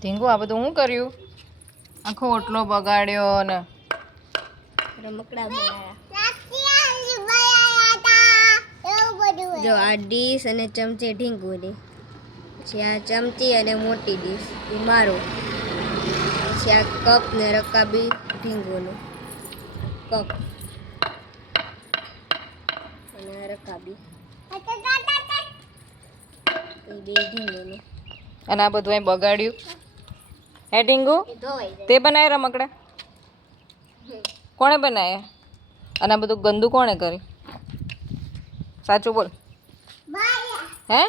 ઢીંગુ આ બધું હું કર્યું? આખો ઓટલો બગાડ્યો ને રમકડા બનાવ્યા. જો આ ડીશ અને ચમચી ઢીંગુની, પછી આ ચમચી અને મોટી ડીશ એ મારો, પછી આ કપ ને રકાબી ઢીંગુનું કપ અને આ રકાબી એ બે ઢીંગુનું. અને આ બધું અહીં બગાડ્યું. હે ઢીંગુ, એ ધોવાઈ જાય. તે બનાવ્યા રમકડા? કોણે બનાવ્યા? અને આ બધું ગંદુ કોણે કર્યું? સાચું બોલ. હે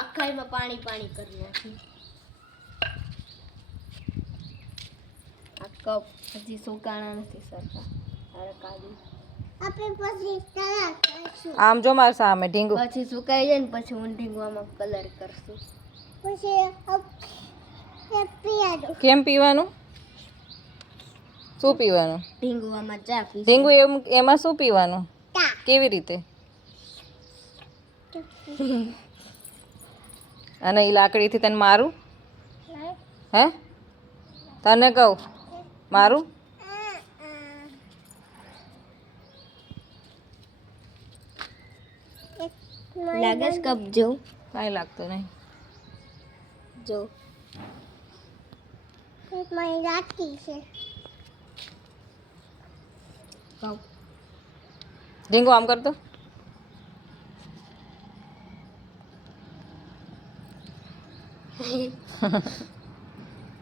આખાઈમાં પાણી પાણી કરી નાખ્યું. આ કપ હજી સુકાણા નથી સરખા. આ રકાબી આમ જો માર સામે ઢીંગુ. પછી સુકાઈ જાય ને પછી હું ઢીંગવામાં કલર કરશું. કેમ પીવાનું? શું પીવાનું? ઢીંગવામાં ચા પીશું. ઢીંગુ એમાં શું પીવાનું? કેવી રીતે? અને એ લાકડીથી તને મારું? હે તને કહું મારું? લાગે છે કપ જેવું? કાંઈ લાગતું નહીં. જો કપ ઢીંગુ આમ કરતો.